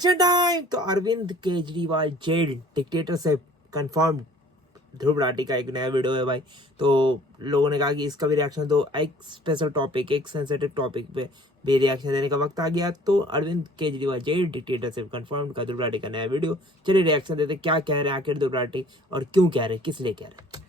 Time तो Arvind Kejriwal jail dictator से confirm. Dhruv Rathee का एक नया वीडियो है भाई, तो लोगों ने कहा कि इसका भी रिएक्शन दो। एक स्पेशल टॉपिक, एक सेंसिटिव टॉपिक पे भी रिएक्शन देने का वक्त आ गया। तो अरविंद केजरीवाल जेल डिक्टेटर से कंफर्म का ध्रुव राठी का नया वीडियो। चलिए रिएक्शन देते, क्या कह रहे हैं आखिर ध्रुव राठी और क्यों कह रहे हैं, किस लिए कह रहे हैं।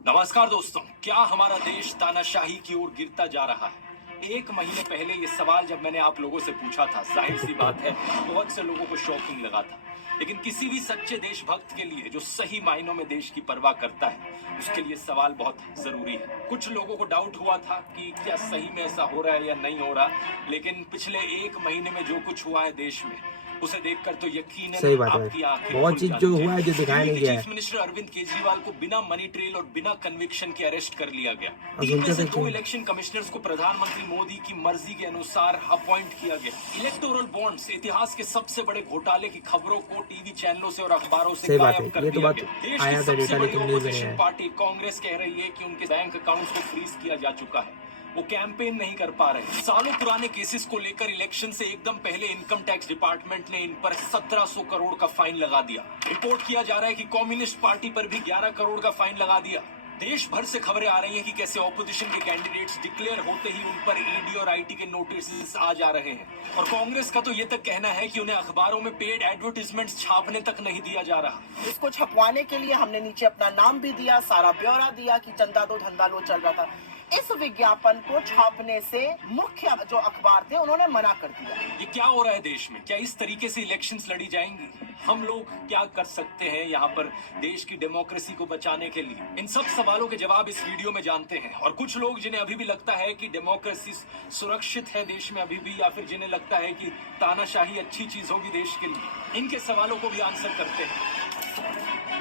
नमस्कार दोस्तों, क्या हमारा देश तानाशाही की ओर गिरता जा रहा है? एक महीने पहले ये सवाल जब मैंने आप लोगों से पूछा था, जाहिर सी बात है बहुत से लोगों को शॉकिंग लगा था। लेकिन किसी भी सच्चे देशभक्त के लिए जो सही मायनों में देश की परवाह करता है, उसके लिए सवाल बहुत जरूरी है। कुछ लोगों को डाउट हुआ था कि क्या सही में ऐसा हो रहा है या नहीं हो रहा, लेकिन पिछले एक महीने में जो कुछ हुआ है देश में, उसे देखकर तो यकीनन सही बात आपकी है, आंखें बहुत खुल चीज जाती जो हैं। हुआ है जो दिखाया नहीं गया है। चीफ मिनिस्टर अरविंद केजरीवाल को बिना मनी ट्रेल और बिना कन्विक्शन के अरेस्ट कर लिया गया। अब 3 में उनका से देखिए। 2 इलेक्शन कमिश्नर्स को प्रधानमंत्री मोदी की मर्जी के अनुसार अपॉइंट किया गया। इलेक्टोरल बॉन्ड्स, इतिहास के सबसे बड़े घोटाले की खबरों को टीवी चैनलों से और अखबारों से सही बात गायब है, कर ये तो दिया बात गया। देश आया की था सबसे डेटा, बड़ी लेकिन न्यूज में नहीं ऑपोजिशन आया। पार्टी कांग्रेस कह रही है कि उनके बैंक अकाउंट्स को फ्रीज किया जा चुका है, वो कैंपेन नहीं कर पा रहे। सालों पुराने केसेस को लेकर इलेक्शन से एकदम पहले इनकम टैक्स डिपार्टमेंट ने इन पर 1700 करोड़ का फाइन लगा दिया। रिपोर्ट किया जा रहा है कि कम्युनिस्ट पार्टी पर भी 11 करोड़ का फाइन लगा दिया। देश भर से खबरें आ रही हैं कि कैसे ऑपोजिशन के कैंडिडेट्स डिक्लेयर होते ही उन पर ईडी और आईटी के नोटिस आ जा रहे हैं। और कांग्रेस का तो ये तक कहना है कि उन्हें अखबारों में पेड एडवर्टाइजमेंट्स छापने तक नहीं दिया जा रहा। इसको छपवाने के लिए हमने नीचे अपना नाम भी दिया, सारा ब्यौरा दिया कि चंदा दो धंधा लो चल रहा था। इस विज्ञापन को छापने से मुख्य जो अखबार थे उन्होंने मना कर दिया। ये क्या हो रहा है देश में? क्या इस तरीके से इलेक्शंस लड़ी जाएंगी? हम लोग क्या कर सकते हैं यहाँ पर देश की डेमोक्रेसी को बचाने के लिए? इन सब सवालों के जवाब इस वीडियो में जानते हैं। और कुछ लोग जिन्हें अभी भी लगता है कि डेमोक्रेसी सुरक्षित है देश में अभी भी, या फिर जिन्हें लगता है कि तानाशाही अच्छी चीज होगी देश के लिए, इनके सवालों को भी आंसर करते हैं।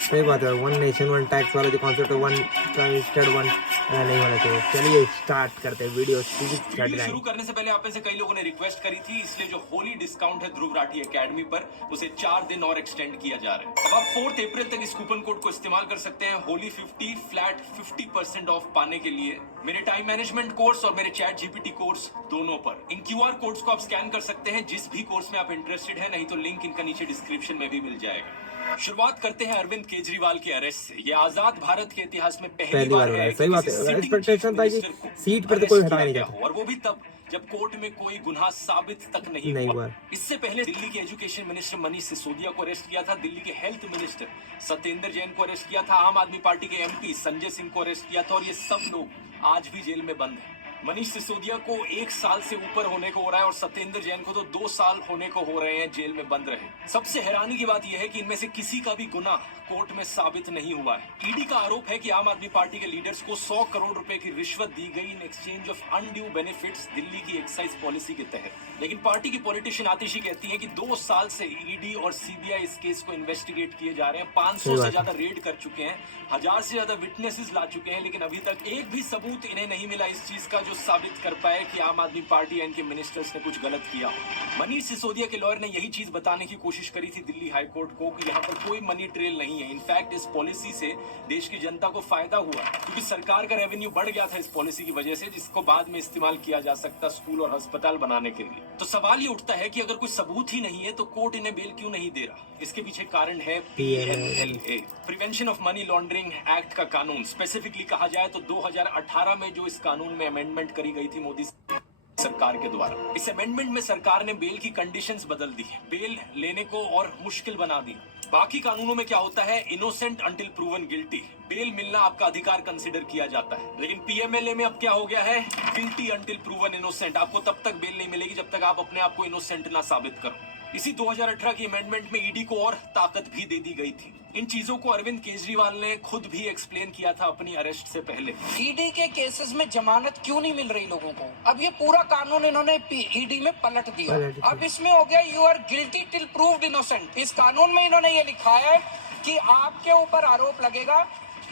सही बात है, वन नेशन वन टैक्स वाला जो कॉन्सेप्ट है, वन ट्रांजिस्टर वन नहीं होना चाहिए। चलिए स्टार्ट करते हैं वीडियो शुरू करने से पहले आप में से कई लोगों ने रिक्वेस्ट करी थी, इसलिए जो होली डिस्काउंट है ध्रुव राठी एकेडमी पर, उसे 4 दिन और एक्सटेंड किया जा रहा है। अब आप 4 अप्रैल तक इस कूपन कोड को इस्तेमाल कर सकते हैं होली 50 फ्लैट 50% ऑफ पाने के लिए, मेरे टाइम मैनेजमेंट कोर्स और मेरे चैट जीपीटी कोर्स दोनों पर। इन क्यूआर कोड्स को आप स्कैन कर सकते हैं जिस भी कोर्स में आप इंटरेस्टेड हैं, नहीं तो लिंक इनका नीचे डिस्क्रिप्शन में भी मिल जाएगा। शुरुआत करते हैं अरविंद केजरीवाल के अरेस्ट से। ये आजाद भारत के इतिहास में पहली बार है। सही बात है, एक्सपेक्टेशन था कि सीट पर तो कोई हटाया नहीं जाता, और वो भी तब जब कोर्ट में कोई गुनाह साबित तक नहीं हुआ। इससे पहले दिल्ली के एजुकेशन मिनिस्टर मनीष सिसोदिया को अरेस्ट किया था, दिल्ली के हेल्थ मिनिस्टर सत्येंद्र जैन को अरेस्ट किया था, आम आदमी पार्टी के एमपी संजय सिंह को अरेस्ट किया था, और ये सब लोग आज भी जेल में बंद हैं। मनीष सिसोदिया को 1 साल से ऊपर होने को हो रहा है और सत्येंद्र जैन को तो 2 साल होने को हो रहे हैं जेल में बंद रहे। सबसे हैरानी की बात यह है कि इनमें से किसी का भी गुनाह कोर्ट में साबित नहीं हुआ है। ईडी का आरोप है कि आम आदमी पार्टी के लीडर्स को 100 करोड़ रुपए की रिश्वत दी गई in exchange of undue benefits Delhi की एक्साइज पॉलिसी के तहत। लेकिन पार्टी की पॉलिटिशियन आतिशी कहती है कि 2 साल से ईडी और सीबीआई इस केस को इन्वेस्टिगेट किए जा रहे हैं, 500 से ज्यादा रेड कर चुके हैं, 1000 से ज्यादा विटनेसेस ला चुके हैं, लेकिन अभी तक एक भी सबूत इन्हें नहीं मिला इस चीज का जो साबित कर पाए कि आम आदमी पार्टी या इनके मिनिस्टर्स ने कुछ गलत किया। मनीष सिसोदिया के लॉयर ने यही चीज बताने की कोशिश करी थी दिल्ली हाई कोर्ट को कि यहाँ पर कोई मनी ट्रेल नहीं है। इनफैक्ट इस पॉलिसी से देश की जनता को फायदा हुआ क्योंकि सरकार का रेवेन्यू बढ़ गया था इस पॉलिसी की वजह से, जिसको बाद में इस्तेमाल किया जा सकता स्कूल और अस्पताल बनाने के लिए। तो सवाल ये उठता है कि अगर कोई सबूत ही नहीं है तो कोर्ट इन्हें बेल क्यों नहीं दे रहा? इसके पीछे कारण है PMLA, prevention of money laundering act का कानून। स्पेसिफिकली कहा जाए तो 2018 में जो इस कानून में अमेंडमेंट करी गई थी मोदी सरकार के द्वारा, इस अमेंडमेंट में सरकार ने बेल की कंडीशंस बदल दी, बेल लेने को और मुश्किल बना दी। बाकी कानूनों में क्या होता है, innocent until proven guilty, bail मिलना आपका अधिकार कंसीडर किया जाता है। लेकिन PMLA में अब क्या हो गया है, गिल्टी अंटिल प्रूवन इनोसेंट, आपको तब तक बेल नहीं मिलेगी जब तक आप अपने आप को इनोसेंट ना साबित करो। इसी 2018 की अमेंडमेंट में ईडी को और ताकत भी दे दी गई थी। इन चीजों को अरविंद केजरीवाल ने खुद भी एक्सप्लेन किया था अपनी अरेस्ट से पहले। ईडी के केसेस में जमानत क्यों नहीं मिल रही लोगों को? अब ये पूरा कानून इन्होंने ईडी में पलट दिया। अब इसमें हो गया you are guilty till proved innocent. इस कानून में इन्होंने ये लिखा है कि आपके ऊपर आरोप लगेगा,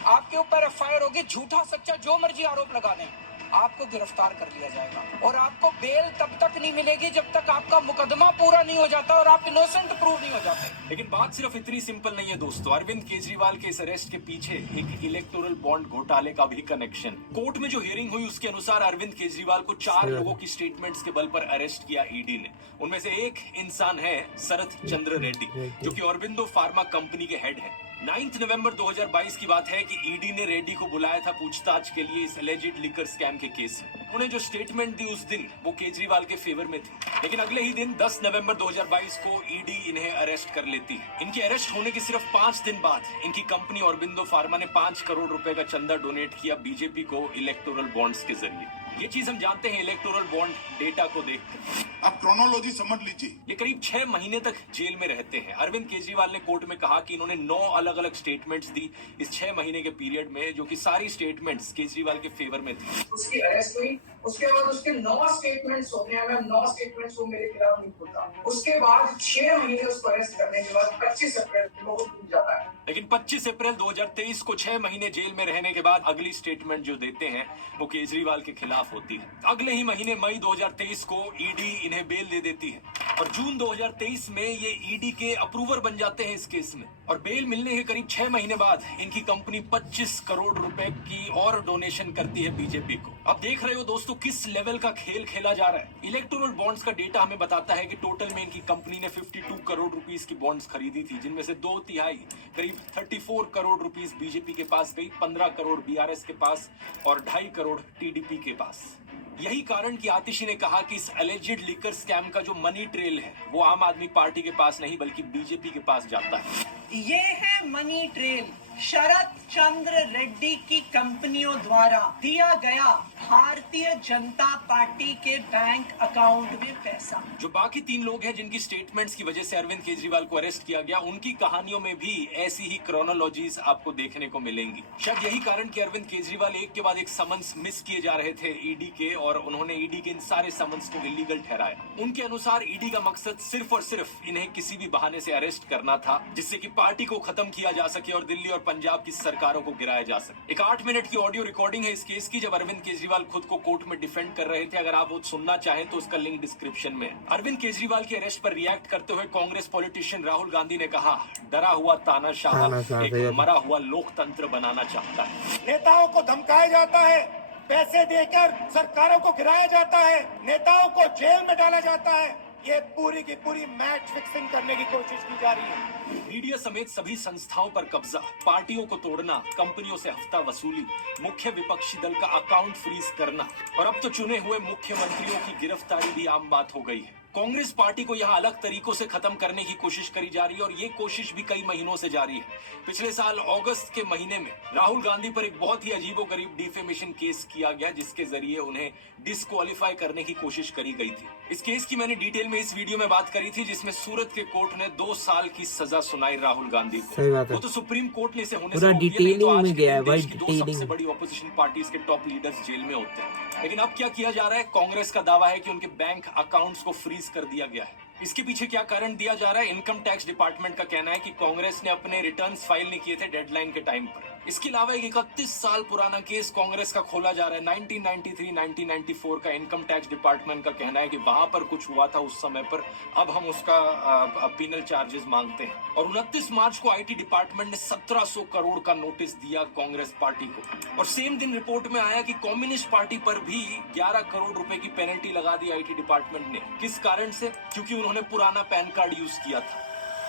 आपके ऊपर FIR होगी, झूठा सच्चा जो मर्जी आरोप लगा दें, आपको गिरफ्तार कर लिया जाएगा और आपको बेल तब तक नहीं मिलेगी जब तक आपका मुकदमा पूरा नहीं हो जाता और आप इनोसेंट प्रूव नहीं हो जाते। लेकिन बात सिर्फ इतनी सिंपल नहीं है दोस्तों। अरविंद केजरीवाल के इस अरेस्ट के पीछे एक इलेक्टोरल बॉन्ड घोटाले का भी कनेक्शन। कोर्ट में जो हियरिंग हुई उसके अनुसार अरविंद केजरीवाल को 4 लोगों की स्टेटमेंट्स के बल पर अरेस्ट किया ईडी ने। उनमें से एक इंसान है शरद चंद्र रेड्डी, जो कि ऑरबिंदो फार्मा कंपनी के हेड है। 9 नवंबर 2022 की बात है कि ईडी ने रेड्डी को बुलाया था पूछताछ के लिए इस एलिजिड लिकर स्कैम के केस में। उन्होंने जो स्टेटमेंट दी उस दिन वो केजरीवाल के फेवर में थी, लेकिन अगले ही दिन 10 नवंबर 2022 को ईडी इन्हें अरेस्ट कर लेती है। इनके अरेस्ट होने के सिर्फ 5 दिन बाद इनकी कंपनी ऑरबिंदो फार्मा ने 5 करोड़ रुपए का चंदा डोनेट किया बीजेपी को इलेक्टोरल बॉन्ड्स के जरिए। ये चीज हम जानते हैं इलेक्टोरल बॉन्ड डेटा को देखकर। अब क्रोनोलॉजी समझ लीजिए। ये करीब 6 महीने तक जेल में रहते हैं। अरविंद केजरीवाल ने कोर्ट में कहा कि इन्होंने 9 अलग अलग स्टेटमेंट्स दी इस 6 महीने के पीरियड में, जो कि सारी स्टेटमेंट्स केजरीवाल के फेवर में थी। उसकी अरेस्ट हुई, उसके बाद उसके 9 स्टेटमेंट्स हो गए। अगर 9 स्टेटमेंट्स वो मेरे खिलाफ नहीं खुलता, उसके बाद 6 महीने उसको अरेस्ट करने के बाद 25 अप्रैल को वो खुल जाता है। लेकिन 25 अप्रैल 2023 को 6 महीने जेल में रहने के बाद अगली स्टेटमेंट जो देते हैं वो केजरीवाल के खिलाफ होती है। अगले ही महीने मई 2023 को ईडी इन्हें बेल दे देती है और जून 2023 में ये ईडी के अप्रूवर बन जाते हैं इस केस में। और बेल मिलने के करीब 6 महीने बाद इनकी कंपनी 25 करोड़ रुपए की और डोनेशन करती है बीजेपी को। अब देख रहे हो दोस्तों किस लेवल का खेल खेला जा रहा है। इलेक्टोरल बॉन्ड्स का डेटा हमें बताता है कि टोटल में इनकी कंपनी ने 52 करोड़ रुपीस की बॉन्ड्स खरीदी थी, जिनमें से 2/3 करीब 34 करोड़ रुपीस बीजेपी के पास गई, 15 करोड़ बीआरएस के पास और 2.5 करोड़ टीडीपी के पास। यही कारण कि आतिशी ने कहा कि इस एलिजिड लिकर स्कैम का जो मनी ट्रेल है वो आम आदमी पार्टी के पास नहीं बल्कि बीजेपी के पास जाता है। ये है मनी ट्रेल, शरद चंद्र रेड्डी की कंपनियों द्वारा दिया गया भारतीय जनता पार्टी के बैंक अकाउंट में पैसा। जो बाकी 3 लोग हैं जिनकी स्टेटमेंट्स की वजह से अरविंद केजरीवाल को अरेस्ट किया गया, उनकी कहानियों में भी ऐसी ही क्रोनोलॉजीज आपको देखने को मिलेंगी। शायद यही कारण कि अरविंद केजरीवाल एक के बाद एक समन्स मिस किए जा रहे थे ईडी के, और उन्होंने ईडी के इन सारे समन्स को इलीगल ठहराया। उनके अनुसार ईडी का मकसद सिर्फ और सिर्फ इन्हें किसी भी बहाने से अरेस्ट करना था, जिससे कि पार्टी को खत्म किया जा सके और दिल्ली और पंजाब की सरकारों को गिराया जा सके। एक 8 मिनट की ऑडियो रिकॉर्डिंग है इस केस की, जब अरविंद केजरीवाल खुद को कोर्ट में डिफेंड कर रहे थे। अगर आप वो सुनना चाहें तो उसका लिंक डिस्क्रिप्शन में है। अरविंद केजरीवाल के अरेस्ट पर रिएक्ट करते हुए कांग्रेस पॉलिटिशियन राहुल गांधी ने कहा, डरा हुआ तानाशाह एक मरा हुआ लोकतंत्र बनाना चाहता है। नेताओं को धमकाया जाता है, पैसे देकर सरकारों को गिराया जाता है, नेताओं को जेल में डाला जाता है। ये पूरी की पूरी मैच फिक्सिंग करने की कोशिश की जा रही है। मीडिया समेत सभी संस्थाओं पर कब्जा, पार्टियों को तोड़ना, कंपनियों से हफ्ता वसूली, मुख्य विपक्षी दल का अकाउंट फ्रीज करना और अब तो चुने हुए मुख्यमंत्रियों की गिरफ्तारी भी आम बात हो गई है। कांग्रेस पार्टी को यहाँ अलग तरीकों से खत्म करने की कोशिश करी जा रही है और ये कोशिश भी कई महीनों से जारी है। पिछले साल अगस्त के महीने में राहुल गांधी पर एक बहुत ही अजीबोगरीब डिफेमेशन केस किया गया, जिसके जरिए उन्हें डिस्क्वालीफाई करने की कोशिश करी गई थी। इस केस की मैंने डिटेल में इस वीडियो में बात करी थी, जिसमें सूरत के कोर्ट ने 2 साल की सजा सुनाई राहुल गांधी को। वो तो सुप्रीम कोर्ट ने इसे होने से रोक दिया, नहीं तो आज के दिन देश की 2 सबसे बड़ी ऑपोजिशन पार्टीज के टॉप लीडर्स जेल में होते हैं। लेकिन अब क्या किया जा रहा है? कांग्रेस का दावा है कि उनके बैंक अकाउंट्स को फ्रीज कर दिया गया है। इसके पीछे क्या कारण दिया जा रहा है? इनकम टैक्स डिपार्टमेंट का कहना है कि कांग्रेस ने अपने रिटर्न्स फाइल नहीं किए थे डेडलाइन के टाइम पर। इसके अलावा एक 31 साल पुराना केस कांग्रेस का खोला जा रहा है। 1993-1994 का इनकम टैक्स डिपार्टमेंट का कहना है कि वहां पर कुछ हुआ था उस समय पर, अब हम उसका पीनल चार्जेस मांगते हैं। और 29 मार्च को आईटी डिपार्टमेंट ने 1700 करोड़ का नोटिस दिया कांग्रेस पार्टी को। और सेम दिन रिपोर्ट में आया कि कम्युनिस्ट पार्टी पर भी 11 करोड़ रुपए की पेनल्टी लगा दी आईटी डिपार्टमेंट ने। किस कारण से? क्योंकि उन्होंने पुराना पैन कार्ड यूज किया था।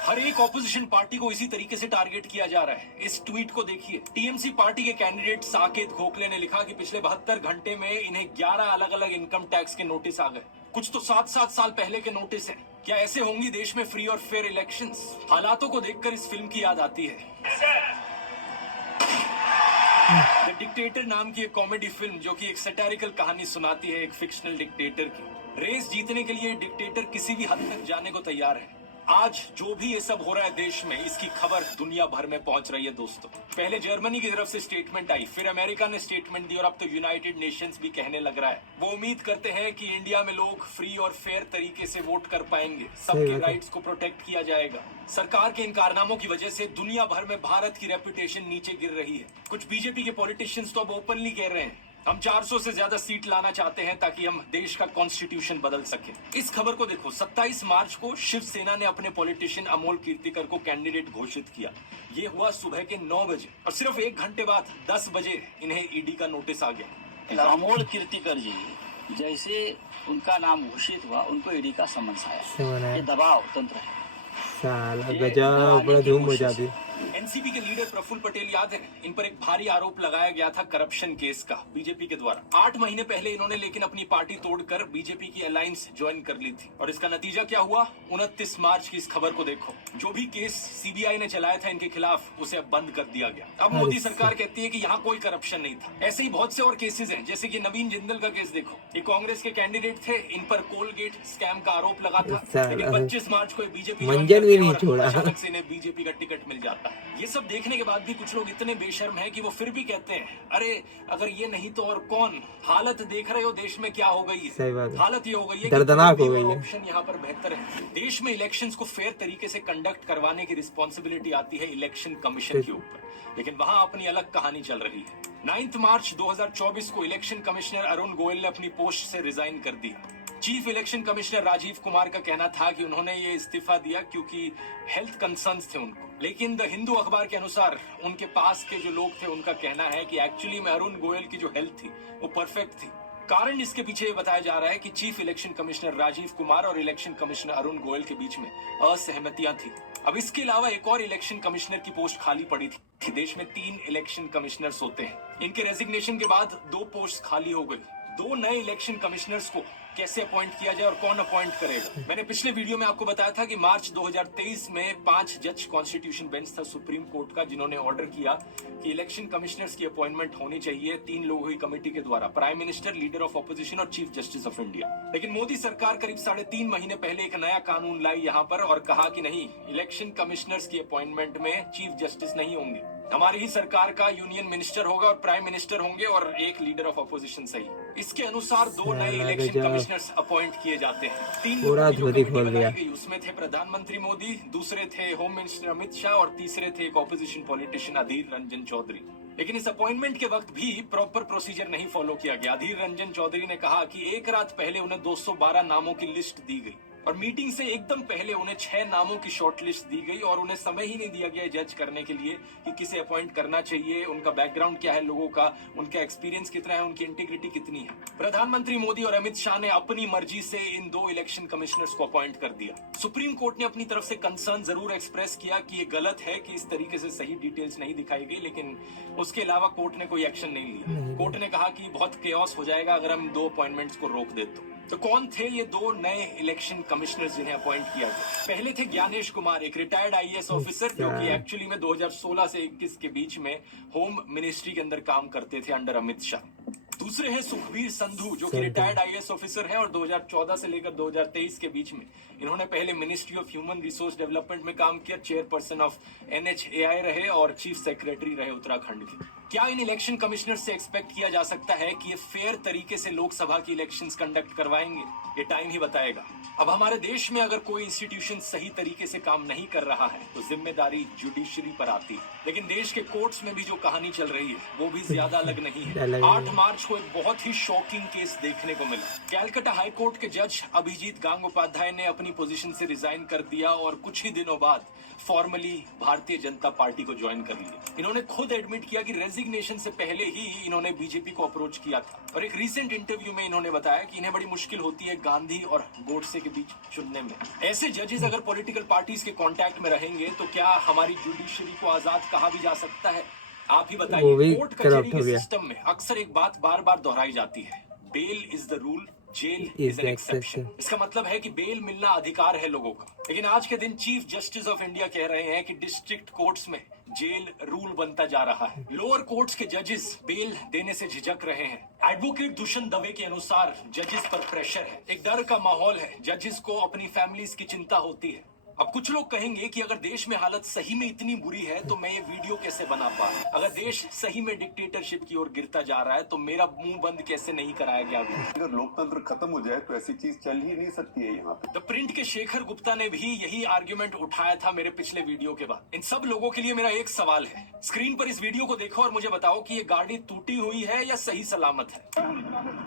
हर एक ऑपोजिशन पार्टी को इसी तरीके से टारगेट किया जा रहा है। इस ट्वीट को देखिए। टीएमसी पार्टी के कैंडिडेट साकेत गोखले ने लिखा कि पिछले 72 घंटे में इन्हें 11 अलग अलग इनकम टैक्स के नोटिस आ गए। कुछ तो 7-7 साल पहले के नोटिस हैं। क्या ऐसे होंगी देश में फ्री और फेयर इलेक्शंस? हालातों को देखकर इस फिल्म की याद आती है, द डिक्टेटर नाम की एक कॉमेडी फिल्म, जो कि एक सैटारिकल कहानी सुनाती है एक फिक्शनल डिक्टेटर की। रेस जीतने के लिए डिक्टेटर किसी भी हद तक जाने को तैयार है। आज जो भी ये सब हो रहा है देश में, इसकी खबर दुनिया भर में पहुंच रही है दोस्तों। पहले जर्मनी की तरफ से स्टेटमेंट आई, फिर अमेरिका ने स्टेटमेंट दी और अब तो यूनाइटेड नेशंस भी कहने लग रहा है। वो उम्मीद करते हैं कि इंडिया में लोग फ्री और फेयर तरीके से वोट कर पाएंगे, सबके राइट्स को प्रोटेक्ट किया जाएगा। सरकार के इन कारनामों की वजह से दुनिया भर में भारत की रेपुटेशन नीचे गिर रही है। कुछ बीजेपी के पॉलिटिशियंस तो अब ओपनली कह रहे हैं हम 400 से ज्यादा सीट लाना चाहते हैं ताकि हम देश का कॉन्स्टिट्यूशन बदल सके। इस खबर को देखो, 27 मार्च को शिवसेना ने अपने पॉलिटिशियन अमोल कीर्तिकर को कैंडिडेट घोषित किया। ये हुआ सुबह के 9 बजे और सिर्फ 1 घंटे बाद 10 बजे इन्हें ईडी का नोटिस आ गया। अमोल कीर्तिकर जी जैसे उनका नाम घोषित हुआ, उनको ईडी का समन्स आया। ये दबाव तंत्र है। साला गजब, बड़ा धूम मचा दी। एनसीपी के लीडर प्रफुल्ल पटेल याद है, इन पर एक भारी आरोप लगाया गया था करप्शन केस का बीजेपी के द्वारा। 8 महीने पहले इन्होंने लेकिन अपनी पार्टी तोड़कर बीजेपी की अलायंस ज्वाइन कर ली थी और इसका नतीजा क्या हुआ? 29 मार्च की इस खबर को देखो। जो भी केस सीबीआई ने चलाया था इनके खिलाफ, उसे अब बंद कर दिया गया। अब मोदी सरकार कहती है कि यहाँ कोई करप्शन नहीं था। ऐसे ही बहुत से और केसेस हैं, जैसे कि नवीन जिंदल का केस देखो। ये कांग्रेस के कैंडिडेट थे, इन पर कोलगेट स्कैम का आरोप लगा था, लेकिन 25 मार्च को बीजेपी मंजन भी नहीं छोड़ा। अचानक से इन्हें बीजेपी का टिकट मिल जाता है। ये सब देखने के बाद भी कुछ लोग इतने बेशर्म हैं कि वो फिर भी कहते हैं, अरे अगर ये नहीं तो और कौन। हालत देख रहे हो देश में क्या हो गई है। सही बात है। हालत ये हो गई है दर्दनाक हो गई है। ऑप्शन यहाँ पर बेहतर है। देश में इलेक्शंस को फेयर तरीके से कंडक्ट करवाने की रिस्पॉन्सिबिलिटी आती है इलेक्शन कमीशन के ऊपर, लेकिन वहाँ अपनी अलग कहानी चल रही है। 9 मार्च 2024 को इलेक्शन कमिश्नर अरुण गोयल ने अपनी पोस्ट से रिजाइन कर दिया। Chief election commissioner Rajiv Kumar का कहना था कि उन्होंने ये इस्तीफा दिया क्योंकि हेल्थ कंसर्न्स थे उनको, लेकिन द हिंदू अखबार के अनुसार उनके पास के जो लोग थे उनका कहना है कि एक्चुअली में अरुण गोयल की जो हेल्थ थी वो परफेक्ट थी। कारण इसके पीछे ये बताया जा रहा है कि chief election commissioner Rajiv Kumar और इलेक्शन कमिश्नर अरुण गोयल के बीच में असहमतियां थी। अब इसके अलावा एक और इलेक्शन कमिश्नर की पोस्ट खाली पड़ी थी। देश में 3 इलेक्शन कमिश्नर्स होते हैं। इनके रेजिग्नेशन के बाद 2 पोस्ट खाली हो गई। 2 नए इलेक्शन कमिश्नर्स को कैसे अपॉइंट किया जाए और कौन अपॉइंट करेगा? मैंने पिछले वीडियो में आपको बताया था कि मार्च 2023 में 5 जज कॉन्स्टिट्यूशन बेंच था सुप्रीम कोर्ट का, जिन्होंने ऑर्डर किया कि इलेक्शन कमिश्नर्स की अपॉइंटमेंट होनी चाहिए 3 लोगों की कमेटी के द्वारा, prime minister, leader of opposition और चीफ जस्टिस ऑफ इंडिया। लेकिन मोदी सरकार करीब 3.5 महीने पहले एक नया कानून लाई यहाँ पर और कहा कि नहीं, इलेक्शन कमिश्नर्स की अपॉइंटमेंट में चीफ जस्टिस नहीं होंगे, हमारी ही सरकार का यूनियन मिनिस्टर होगा और प्राइम मिनिस्टर होंगे और एक लीडर ऑफ ऑपोजिशन सही। इसके अनुसार 2 नए इलेक्शन कमिश्नर्स अपॉइंट किए जाते हैं। 3 पूरा धोती खोल दिया। उसमें थे प्रधानमंत्री मोदी, दूसरे थे होम मिनिस्टर अमित शाह और तीसरे थे एक ऑपोजिशन पॉलिटिशियन अधीर रंजन चौधरी। लेकिन इस अपॉइंटमेंट के वक्त भी प्रॉपर प्रोसीजर नहीं फॉलो किया गया। अधीर रंजन चौधरी ने कहा कि एक रात पहले उन्हें 212 नामों की लिस्ट दी गई और मीटिंग से एकदम पहले उन्हें 6 नामों की शॉर्टलिस्ट दी गई और उन्हें समय ही नहीं दिया गया जज करने के लिए कि किसे अपॉइंट करना चाहिए, उनका बैकग्राउंड क्या है, लोगों का उनका एक्सपीरियंस कितना है, उनकी इंटीग्रिटी कितनी है। प्रधानमंत्री मोदी और अमित शाह ने अपनी मर्जी से इन 2 इलेक्शन कमिश्नर्स को अपॉइंट कर दिया। सुप्रीम कोर्ट ने अपनी तरफ से कंसर्न जरूर एक्सप्रेस किया कि ये गलत है कि इस तरीके से सही डिटेल्स नहीं दिखाई गई, लेकिन उसके अलावा कोर्ट ने कोई एक्शन नहीं लिया। कोर्ट ने कहा कि बहुत केओस हो जाएगा अगर हम 2 अपॉइंटमेंट्स को रोक दे तो कौन थे ये 2 नए इलेक्शन कमिश्नर्स जिन्हें अपॉइंट किया गया? पहले थे ज्ञानेश कुमार, एक रिटायर्ड आईएएस ऑफिसर जो कि एक्चुअली में 2016 से 21 के बीच में होम मिनिस्ट्री के अंदर काम करते थे अंडर अमित शाह। दूसरे हैं सुखबीर संधू जो कि रिटायर्ड आईएएस ऑफिसर हैं और 2014 से लेकर 2023 के बीच में इन्होंने पहले ministry of human resource development में काम किया, चेयरपर्सन ऑफ NHAI रहे और चीफ सेक्रेटरी रहे उत्तराखंड के। क्या इन इलेक्शन कमिश्नर से एक्सपेक्ट किया जा सकता है कि ये फेयर तरीके से लोकसभा की इलेक्शंस कंडक्ट करवाएंगे? ये टाइम ही बताएगा। अब हमारे देश में अगर कोई इंस्टीट्यूशन सही तरीके से काम नहीं कर रहा है तो जिम्मेदारी जुडिशरी पर आती है, लेकिन देश के कोर्ट्स में भी जो कहानी चल रही है वो भी ज्यादा अलग नहीं है। 8 मार्च को एक बहुत ही शॉकिंग केस देखने को मिला। कैलकाटा हाई कोर्ट के जज अभिजीत गांगोपाध्याय ने अपनी पोजीशन से रिजाइन कर दिया और कुछ ही दिनों बाद फॉर्मली भारतीय जनता पार्टी को ज्वाइन कर लिया। इन्होंने खुद एडमिट किया कि रेजिग्नेशन से पहले ही इन्होंने बीजेपी को अप्रोच किया था और एक रीसेंट इंटरव्यू में इन्होंने बताया कि इन्हें बड़ी मुश्किल होती है गांधी और गोडसे के बीच चुनने में। ऐसे जजेस अगर पॉलिटिकल पार्टीज के कांटेक्ट में रहेंगे तो क्या हमारी जुडिशरी को आजाद कहा भी जा सकता है? आप ही बताइए। कोर्ट कचहरी के सिस्टम में अक्सर एक बात बार बार दोहराई जाती है, bail is the rule, jail is an exception. इसका मतलब है कि बेल मिलना अधिकार है लोगों का, लेकिन आज के दिन चीफ जस्टिस ऑफ इंडिया कह रहे हैं कि डिस्ट्रिक्ट कोर्ट्स में जेल रूल बनता जा रहा है। लोअर कोर्ट्स के जजेस बेल देने से झिझक रहे हैं। एडवोकेट दुष्यंत दवे के अनुसार जजेस पर प्रेशर है, एक डर का माहौल है, जजेस को अपनी फैमिलीज की चिंता होती है। अब कुछ लोग कहेंगे कि अगर देश में हालत सही में इतनी बुरी है तो मैं ये वीडियो कैसे बना पा, अगर देश सही में डिक्टेटरशिप की ओर गिरता जा रहा है तो मेरा मुंह बंद कैसे नहीं कराया गया अभी? अगर लोकतंत्र खत्म हो जाए तो ऐसी चीज चल ही नहीं सकती है यहाँ पे। द प्रिंट के शेखर गुप्ता ने भी यही आर्ग्यूमेंट उठाया था मेरे पिछले वीडियो के बाद। इन सब लोगों के लिए मेरा एक सवाल है, स्क्रीन पर इस वीडियो को देखो और मुझे बताओ कि ये गाड़ी टूटी हुई है या सही सलामत है।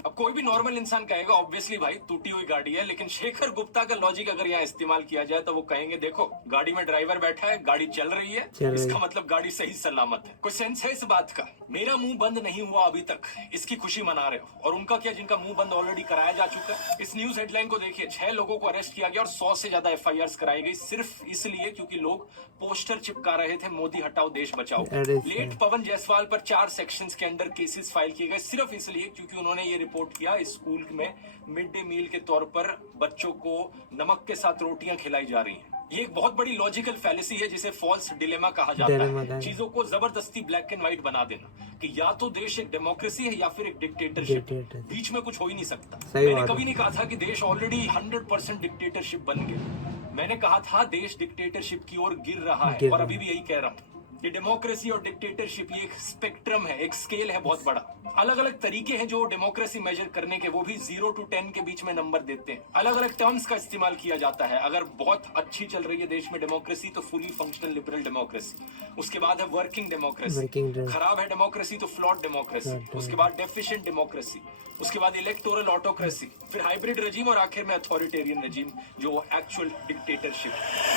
अब कोई भी नॉर्मल इंसान कहेगा ऑब्वियसली भाई टूटी हुई गाड़ी है, लेकिन शेखर गुप्ता का लॉजिक अगर यहाँ इस्तेमाल किया जाए तो वो कहेंगे देखो गाड़ी में ड्राइवर बैठा है, गाड़ी चल रही है, इसका मतलब गाड़ी सही सलामत है। कोई सेंस है इस बात का? मेरा मुंह बंद नहीं हुआ अभी तक, इसकी खुशी मना रहे हो, और उनका क्या जिनका मुंह बंद ऑलरेडी कराया जा चुका है। इस न्यूज हेडलाइन को देखिए, 6 लोगों को अरेस्ट किया गया और 100 से ज्यादा FIRs कराई गई सिर्फ इसलिए क्योंकि लोग पोस्टर चिपका रहे थे मोदी हटाओ देश बचाओ। लेट पवन जायसवाल पर 4 सेक्शंस के अंडर केसेस फाइल किए गए सिर्फ इसलिए क्योंकि उन्होंने ये रिपोर्ट किया स्कूल में मिड डे मील के तौर पर बच्चों को नमक के साथ रोटियां खिलाई जा रही हैं। ये एक बहुत बड़ी लॉजिकल फैलेसी है जिसे फॉल्स डिलेमा कहा जाता है। चीजों को जबरदस्ती ब्लैक एंड व्हाइट बना देना कि या तो देश एक डेमोक्रेसी है या फिर एक डिक्टेटरशिप, बीच में कुछ हो ही नहीं सकता। मैंने कभी नहीं कहा था कि देश ऑलरेडी 100% डिक्टेटरशिप बन गया। मैंने कहा था देश डिक्टेटरशिप की ओर गिर रहा है और अभी भी यही कह रहा हूँ। ये डेमोक्रेसी और डिक्टेटरशिप ये एक स्पेक्ट्रम है, एक स्केल है बहुत बड़ा। अलग अलग तरीके हैं जो डेमोक्रेसी मेजर करने के, वो भी 0 to 10 के बीच में नंबर देते हैं। अलग अलग टर्म्स का इस्तेमाल किया जाता है। अगर बहुत अच्छी चल रही है देश में डेमोक्रेसी तो फुली फंक्शनल लिबरल डेमोक्रेसी, उसके बाद है वर्किंग डेमोक्रेसी, खराब है डेमोक्रेसी तो फ्लॉट डेमोक्रेसी, उसके बाद डेफिशिएंट डेमोक्रेसी, उसके बाद इलेक्टोरल ऑटोक्रेसी, फिर हाइब्रिड रेजिम और आखिर में अथॉरिटेरियन रेजिम जो एक्चुअल डिक्टेटरशिप।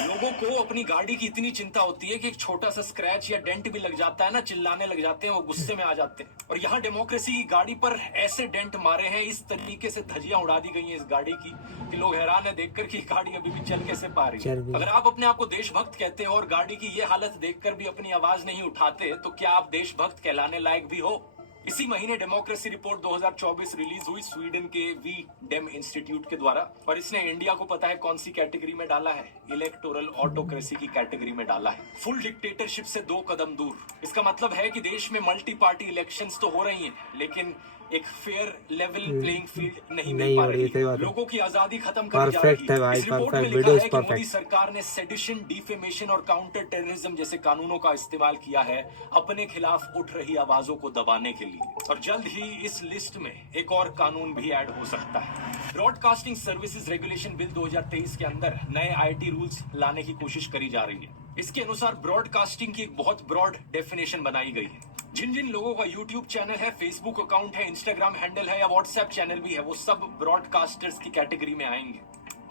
लोगों को अपनी गाड़ी की इतनी चिंता होती है कि एक छोटा सा स्क्रैच या डेंट भी लग जाता है ना, चिल्लाने लग जाते हैं, वो गुस्से में आ जाते हैं। और यहाँ डेमोक्रेसी की गाड़ी पर ऐसे डेंट मारे हैं, इस तरीके से धज्जियां उड़ा दी गई हैं इस गाड़ी की कि लोग हैरान है देखकर कि गाड़ी अभी भी चल कैसे पा रही है। अगर आप अपने आप को देशभक्त कहते हो और गाड़ी की ये हालत देखकर भी अपनी आवाज नहीं उठाते तो क्या आप देशभक्त कहलाने लायक भी हो? इसी महीने डेमोक्रेसी रिपोर्ट 2024 रिलीज हुई स्वीडन के वी डेम इंस्टीट्यूट के द्वारा, और इसने इंडिया को पता है कौन सी कैटेगरी में डाला है? इलेक्टोरल ऑटोक्रेसी की कैटेगरी में डाला है। फुल डिक्टेटरशिप से 2 कदम दूर। इसका मतलब है कि देश में मल्टी पार्टी इलेक्शंस तो हो रही हैं, लेकिन एक फेयर लेवल प्लेइंग फील्ड नहीं मिल पा रही है। लोगों की आजादी खत्म करी जा रही है। इस रिपोर्ट में लिखा है कि मोदी सरकार ने सेडिशन, डिफेमेशन और काउंटर टेररिज्म जैसे कानूनों का इस्तेमाल किया है अपने खिलाफ उठ रही आवाजों को दबाने के लिए, और जल्द ही इस लिस्ट में एक और कानून भी ऐड हो सकता है। ब्रॉडकास्टिंग सर्विसेज रेगुलेशन बिल 2023 के अंदर नए IT रूल्स लाने की कोशिश करी जा रही है। इसके अनुसार ब्रॉडकास्टिंग की एक बहुत ब्रॉड डेफिनेशन बनाई गई है। जिन जिन लोगों का YouTube चैनल है, Facebook अकाउंट है, Instagram हैंडल है या WhatsApp चैनल भी है, वो सब ब्रॉडकास्टर्स की कैटेगरी में आएंगे।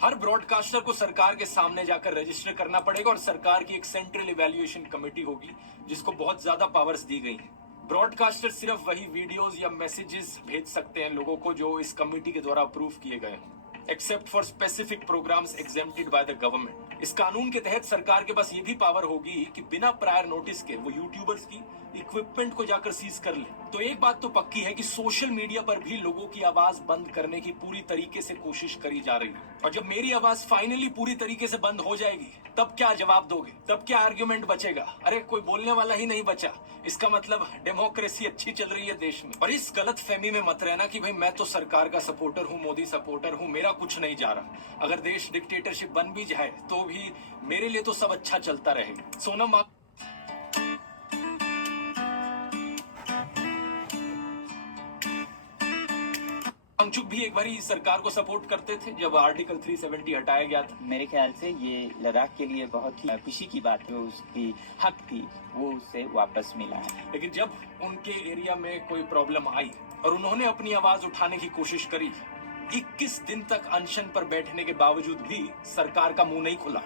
हर ब्रॉडकास्टर को सरकार के सामने जाकर रजिस्टर करना पड़ेगा और सरकार की एक सेंट्रल इवैल्यूएशन कमेटी होगी जिसको बहुत ज्यादा पावर्स दी गई हैं। ब्रॉडकास्टर सिर्फ वही वीडियोस या मैसेजेस भेज सकते हैं लोगों को जो इस कमेटी के द्वारा अप्रूव किए गए हैं, except for specific programmes exempted by the government. इस कानून के तहत सरकार के पास ये भी पावर होगी कि बिना प्रायर नोटिस के वो यूट्यूबर्स की इक्विपमेंट को जाकर सीज कर ले। तो एक बात तो पक्की है कि सोशल मीडिया पर भी लोगों की आवाज बंद करने की पूरी तरीके से कोशिश करी जा रही है। और जब मेरी आवाज फाइनली पूरी तरीके से बंद हो जाएगी तब क्या जवाब दोगे? तब क्या आर्ग्यूमेंट बचेगा? अरे कोई बोलने वाला ही नहीं बचा, इसका मतलब डेमोक्रेसी अच्छी चल रही है देश में। और इस गलत फहमी में मत रहना कि भाई मैं तो सरकार का सपोर्टर हूँ, मोदी सपोर्टर हूँ, मेरा कुछ नहीं जा रहा। अगर देश डिक्टेटरशिप बन भी जाए तो भी मेरे लिए तो सब अच्छा चलता रहेगा। सोनम वांगचुक भी एक बारी सरकार को सपोर्ट करते थे जब आर्टिकल 370 हटाया गया था। मेरे ख्याल से ये लद्दाख के लिए बहुत ही खुशी की बात है, उसकी हक थी वो उससे वापस मिला है। लेकिन जब उनके एरिया में कोई प्रॉब्लम आई और उन्होंने अपनी आवाज उठाने की कोशिश करी, 21 दिन तक अनशन पर बैठने के बावजूद भी सरकार का मुंह नहीं खुला।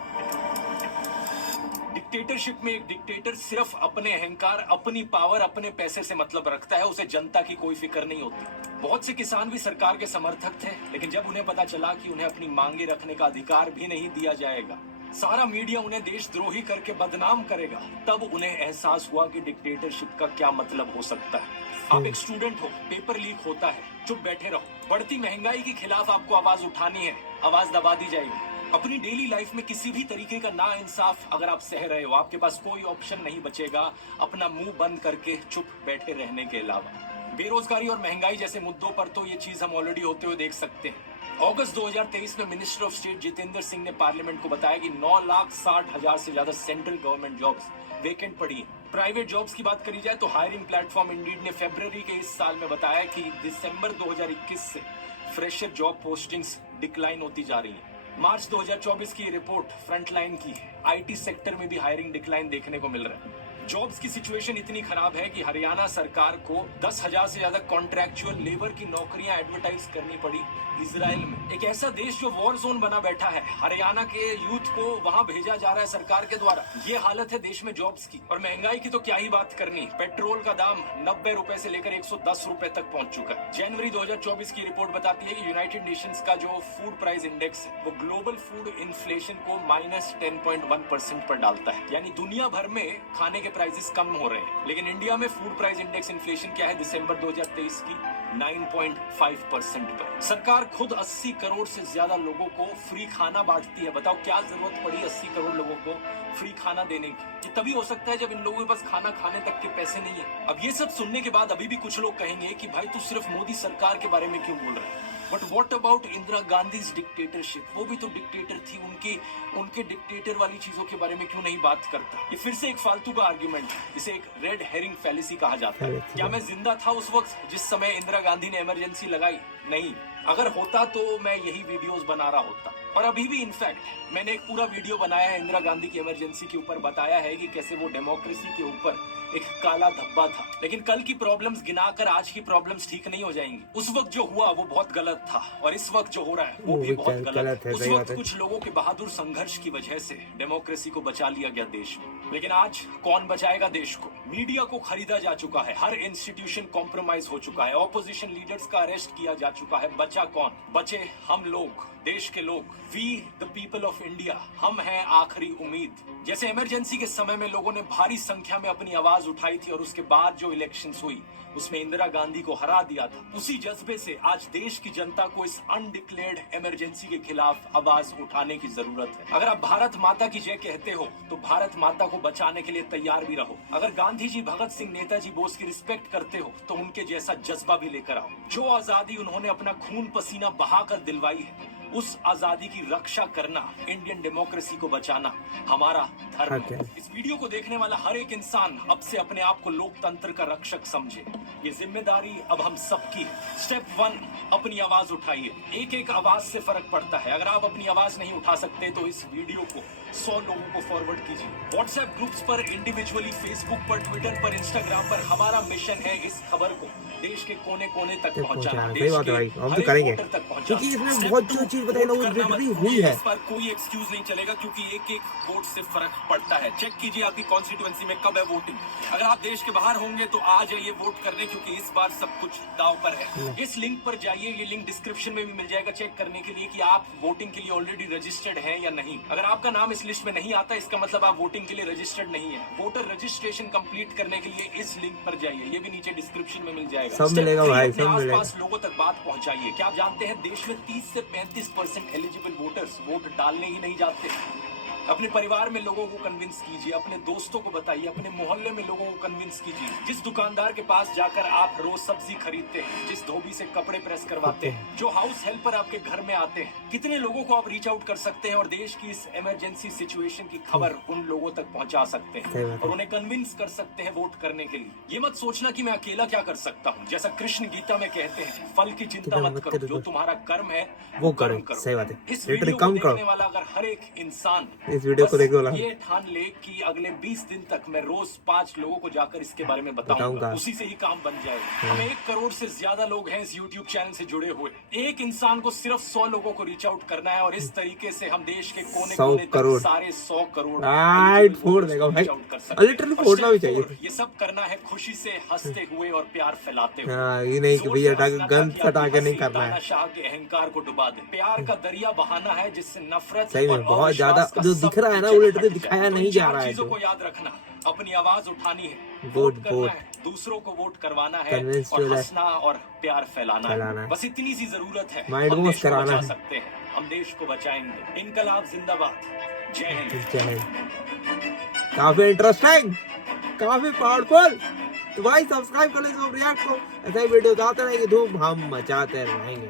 डिक्टेटरशिप में एक डिक्टेटर सिर्फ अपने अहंकार, अपनी पावर, अपने पैसे से मतलब रखता है, उसे जनता की कोई फिक्र नहीं होती। बहुत से किसान भी सरकार के समर्थक थे, लेकिन जब उन्हें पता चला कि उन्हें अपनी मांगे रखने का अधिकार भी नहीं दिया जाएगा, सारा मीडिया उन्हें देशद्रोही करके बदनाम करेगा, तब उन्हें एहसास हुआ कि डिक्टेटरशिप का क्या मतलब हो सकता है। आप एक स्टूडेंट हो, पेपर लीक होता है, चुप बैठे रहो। बढ़ती महंगाई के खिलाफ आपको आवाज उठानी है, आवाज दबा दी जाएगी। अपनी डेली लाइफ में किसी भी तरीके का नाइंसाफ अगर आप सह रहे हो, आपके पास कोई ऑप्शन नहीं बचेगा अपना मुंह बंद करके चुप बैठे रहने के अलावा। बेरोजगारी और महंगाई जैसे मुद्दों पर तो ये चीज हम ऑलरेडी होते हुए देख सकते हैं। अगस्त 2023 में minister of state Jitendra Singh ने पार्लियामेंट को बताया कि 9,60,000 से ज्यादा सेंट्रल गवर्नमेंट जॉब्स वेकेंट पड़ी हैं। प्राइवेट जॉब्स की बात करी जाए तो हायरिंग प्लेटफॉर्म इंडीड ने फरवरी के इस साल में बताया कि दिसंबर 2021 से फ्रेशर जॉब पोस्टिंग्स डिक्लाइन होती जा रही हैं। मार्च 2024 की रिपोर्ट फ्रंटलाइन की आईटी सेक्टर में भी हायरिंग डिक्लाइन देखने को मिल रहा है। जॉब्स की सिचुएशन इतनी खराब है कि हरियाणा सरकार को 10,000 से ज्यादा कॉन्ट्रैक्चुअल लेबर की नौकरियां एडवर्टाइज करनी पड़ी इजराइल में। एक ऐसा देश जो वॉर जोन बना बैठा है, हरियाणा के यूथ को वहां भेजा जा रहा है सरकार के द्वारा। ये हालत है देश में जॉब्स की। और महंगाई की तो क्या ही बात करनी। पेट्रोल का दाम 90 रुपए से लेकर 110 रुपए तक पहुंच चुका है। जनवरी 2024 की रिपोर्ट बताती है कि यूनाइटेड नेशंस का जो फूड प्राइस इंडेक्स है वो ग्लोबल फूड इन्फ्लेशन को -10.1% पर डालता है। यानी दुनिया भर में खाने के प्राइसेस कम हो रहे हैं, लेकिन इंडिया में फूड प्राइस इंडेक्स इन्फ्लेशन क्या है दिसंबर 2023 की 9.5% पर। सरकार खुद 80 करोड़ से ज्यादा लोगों को फ्री खाना बांटती है। बताओ क्या जरूरत पड़ी 80 करोड़ लोगों को फ्री खाना देने की। ये तभी हो सकता है जब इन लोगों के पास खाना खाने तक के पैसे नहीं है। अब ये सब सुनने के बाद अभी भी कुछ लोग कहेंगे कि भाई तू सिर्फ मोदी सरकार के बारे में क्यों बोल रहा है। But what about Indira Gandhi dictatorship? वो भी तो डिक्टेटर थी। उनके डिक्टेटर वाली चीजों के बारे में क्यों नहीं बात करता? ये फिर से एक फालतू का आर्ग्यूमेंट है। इसे एक रेड हेरिंग फैलेसी कहा जाता है। क्या मैं जिंदा था उस वक्त जिस समय इंदिरा गांधी ने इमरजेंसी लगाई? नहीं। अगर होता तो मैं यही वीडियोस बना रहा होता। और अभी भी इनफैक्ट मैंने एक पूरा वीडियो बनाया है इंदिरा गांधी की इमरजेंसी के ऊपर, बताया है कि कैसे वो डेमोक्रेसी के ऊपर एक काला धब्बा था। लेकिन कल की प्रॉब्लम्स गिनाकर आज की प्रॉब्लम्स ठीक नहीं हो जाएंगी। उस वक्त जो हुआ वो बहुत गलत था और इस वक्त जो हो रहा है वो भी बहुत गलत है। उस वक्त कुछ लोगों के बहादुर संघर्ष की वजह से डेमोक्रेसी को बचा लिया गया देश में। लेकिन आज कौन बचाएगा देश को? मीडिया को खरीदा जा चुका है, हर इंस्टीट्यूशन कॉम्प्रोमाइज हो चुका है, ऑपोजिशन लीडर्स का अरेस्ट किया जा चुका है। बचा कौन? बचे हम लोग, देश के लोग। We the people of India, हम हैं आखिरी उम्मीद। जैसे इमरजेंसी के समय में लोगों ने भारी संख्या में अपनी आवाज उठाई थी और उसके बाद जो इलेक्शंस हुई उसमें इंदिरा गांधी को हरा दिया था, उसी जज्बे से आज देश की जनता को इस अनडिक्लेयर्ड इमरजेंसी के खिलाफ आवाज उठाने की जरूरत है। अगर आप भारत माता की जय कहते हो तो भारत माता को बचाने के लिए तैयार भी रहो। अगर गांधी जी, भगत सिंह, नेताजी बोस की रिस्पेक्ट करते हो तो उनके जैसा जज्बा भी लेकर आओ। जो आजादी उन्होंने अपना खून पसीना बहाकर दिलवाई है, उस आजादी की रक्षा करना, इंडियन डेमोक्रेसी को बचाना हमारा धर्म है। इस वीडियो को देखने वाला हर एक इंसान अब से अपने आप को लोकतंत्र का रक्षक समझे। ये जिम्मेदारी अब हम सबकी है। स्टेप 1, अपनी आवाज उठाइए। एक एक आवाज से फर्क पड़ता है। अगर आप अपनी आवाज नहीं उठा सकते तो इस वीडियो को 100 लोगों को फॉरवर्ड कीजिए। व्हाट्सएप ग्रुप्स पर, इंडिविजुअली, फेसबुक पर, ट्विटर पर, इंस्टाग्राम पर। हमारा मिशन है इस खबर को देश के कोने कोने तक पहुंचाना, देश के हर वोटर तक पहुंचाना। क्योंकि इसमें बहुत जो चीज बताई हुई है। इस बार कोई एक्सक्यूज नहीं चलेगा क्योंकि एक एक वोट से फर्क पड़ता है। चेक कीजिए आपकी कॉन्स्टिट्यूएंसी में कब है वोटिंग। अगर आप देश के बाहर होंगे तो आ जाइए वोट करने, क्योंकि इस बार सब कुछ दांव पर है। इस लिंक पर जाइए, ये लिंक डिस्क्रिप्शन में भी मिल जाएगा, चेक करने के लिए कि आप वोटिंग के लिए ऑलरेडी रजिस्टर्ड हैं या नहीं। अगर आपका नाम इस लिस्ट में नहीं आता इसका मतलब आप वोटिंग के लिए रजिस्टर्ड नहीं है। वोटर रजिस्ट्रेशन कंप्लीट करने के लिए इस लिंक पर जाइए, ये भी नीचे डिस्क्रिप्शन में मिल जाएगा। सब मिलेगा भाई, सब मिलेगा। आसपास लोगों तक बात पहुंचाइए। क्या आप जानते हैं देश में 30 से 35% एलिजिबल वोटर्स वोट डालने ही नहीं जाते। अपने परिवार में लोगों को कन्विंस कीजिए, अपने दोस्तों को बताइए, अपने मोहल्ले में लोगों को कन्विंस कीजिए। जिस दुकानदार के पास जाकर आप रोज सब्जी खरीदते हैं, जिस धोबी से कपड़े प्रेस करवाते हैं, जो हाउस हेल्पर आपके घर में आते हैं, कितने लोगों को आप रीच आउट कर सकते हैं और देश की इस इमरजेंसी सिचुएशन की खबर उन लोगों तक पहुंचा सकते हैं और उन्हें कन्विंस कर सकते हैं वोट करने के लिए। ये मत सोचना कि मैं अकेला क्या कर सकता हूँ। जैसा कृष्ण गीता में कहते हैं, फल की चिंता मत करो, जो तुम्हारा कर्म है वो कर्म करो। सही बात है। इस वीडियो को देखने वाला अगर हर एक इंसान इस वीडियो को देखने वाला ये ठान ले कि अगले 20 दिन तक मैं रोज 5 लोगों को जाकर इसके बारे में बताऊंगा, उसी से ही काम बन जाएगा। हम 1 करोड़ से ज्यादा लोग हैं इस YouTube चैनल से जुड़े हुए। एक इंसान को सिर्फ 100 लोगों को रीच आउट करना है और इस तरीके से हम देश के कोने कोने तक सारे 100 करोड़ फोड़ देगा भाई। लिटरली फोड़ना भी चाहिए। ये सब करना है खुशी से, हंसते हुए और प्यार फैलाते हुए। ये नहीं कि भैया गन फटा के नहीं करना है। शाह के अहंकार को डुबा दे। प्यार का दरिया बहाना है जिससे नफरत सही में बहुत ज्यादा जो दिख रहा है ना, वो लिटरली दिखाया नहीं जा रहा है। चीजों को याद रखना, अपनी आवाज उठानी है, वोट करना है, दूसरों को वोट करवाना है और हंसना और प्यार फैलाना है। बस इतनी सी जरूरत है। हम देश को बचा सकते हैं, हम देश को बचाएंगे। इनकलाब जिंदाबाद। जय हिंद। काफी इंटरेस्टिंग, काफी पावरफुल। तो भाई सब्सक्राइब कर लो, रिएक्ट को, ऐसा ही वीडियो आते रहेंगे, धूम हम मचाते रहेंगे।